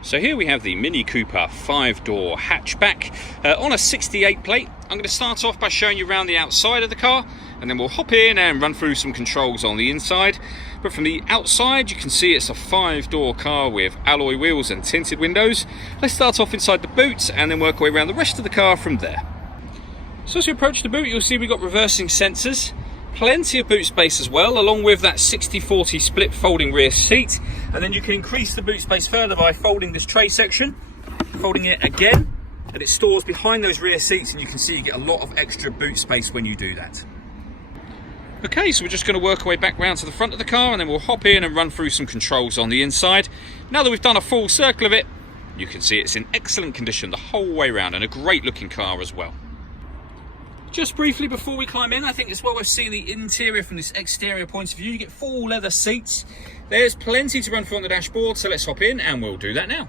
So here we have the Mini Cooper 5-door hatchback on a 68 plate. I'm going to start off by showing you around the outside of the car, and then we'll hop in and run through some controls on the inside. But from the outside you can see it's a 5-door car with alloy wheels and tinted windows. Let's start off inside the boot and then work our way around the rest of the car from there. So as we approach the boot, you'll see we've got reversing sensors. Plenty of boot space as well, along with that 60-40 split folding rear seat. And then you can increase the boot space further by folding this tray section, folding it again, and it stores behind those rear seats, and you can see you get a lot of extra boot space when you do that. Okay, so we're just going to work our way back round to the front of the car, and then we'll hop in and run through some controls on the inside. Now that we've done a full circle of it, you can see it's in excellent condition the whole way around, and a great looking car as well. Just briefly before we climb in, I think it's well worth seeing the interior from this exterior point of view. You get full leather seats. There's plenty to run through on the dashboard, so let's hop in and we'll do that now.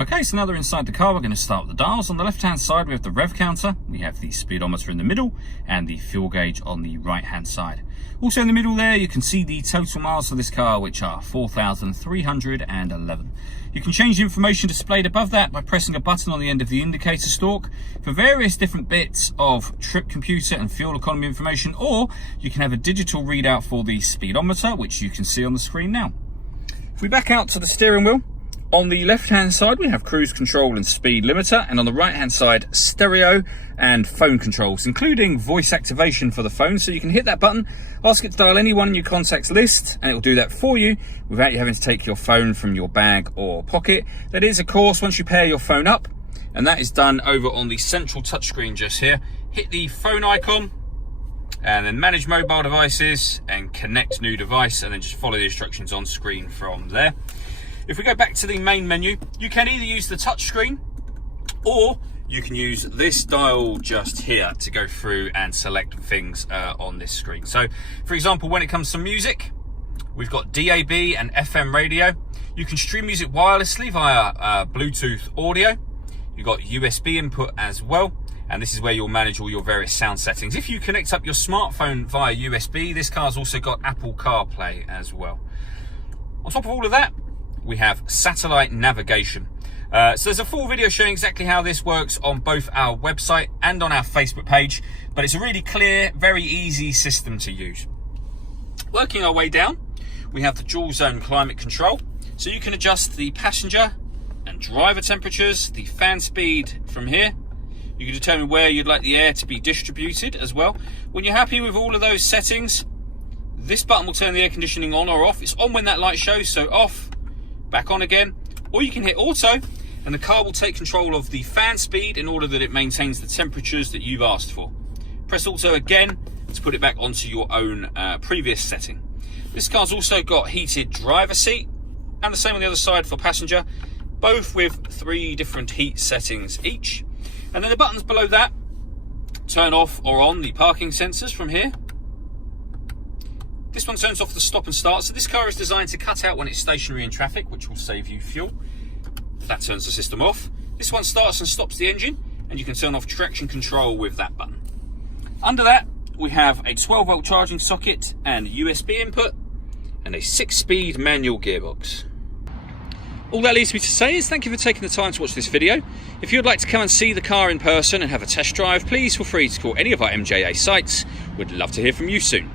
Okay, so now they're inside the car, we're going to start with the dials. On the left-hand side, we have the rev counter, we have the speedometer in the middle, and the fuel gauge on the right-hand side. Also in the middle there, you can see the total miles for this car, which are 4,311. You can change the information displayed above that by pressing a button on the end of the indicator stalk for various different bits of trip computer and fuel economy information, or you can have a digital readout for the speedometer, which you can see on the screen now. If we back out to the steering wheel, on the left-hand side, we have cruise control and speed limiter, and on the right-hand side, stereo and phone controls, including voice activation for the phone. So you can hit that button, ask it to dial anyone in your contacts list, and it will do that for you without you having to take your phone from your bag or pocket. That is, of course, once you pair your phone up, and that is done over on the central touchscreen just here. Hit the phone icon, and then manage mobile devices, and connect new device, and then just follow the instructions on screen from there. If we go back to the main menu, you can either use the touch screen or you can use this dial just here to go through and select things on this screen. So, for example, when it comes to music, we've got DAB and FM radio. You can stream music wirelessly via Bluetooth audio. You've got USB input as well, and this is where you'll manage all your various sound settings. If you connect up your smartphone via USB, this car's also got Apple Carplay as well. On top of all of that, we have satellite navigation. So there's a full video showing exactly how this works on both our website and on our Facebook page, but it's a really clear, very easy system to use. Working our way down, we have the dual zone climate control. So you can adjust the passenger and driver temperatures, the fan speed from here. You can determine where you'd like the air to be distributed as well. When you're happy with all of those settings, this button will turn the air conditioning on or off. It's on when that light shows, so off, back on again, or you can hit auto and the car will take control of the fan speed in order that it maintains the temperatures that you've asked for. Press auto again to put it back onto your own previous setting. This car's also got heated driver seat, and the same on the other side for passenger, both with 3 different heat settings each. And then the buttons below that turn off or on the parking sensors from here. This one turns off the stop and start, so this car is designed to cut out when it's stationary in traffic, which will save you fuel. That turns the system off. This one starts and stops the engine, and you can turn off traction control with that button. Under that, we have a 12-volt charging socket and USB input, and a 6-speed manual gearbox. All that leaves me to say is thank you for taking the time to watch this video. If you'd like to come and see the car in person and have a test drive, please feel free to call any of our MJA sites. We'd love to hear from you soon.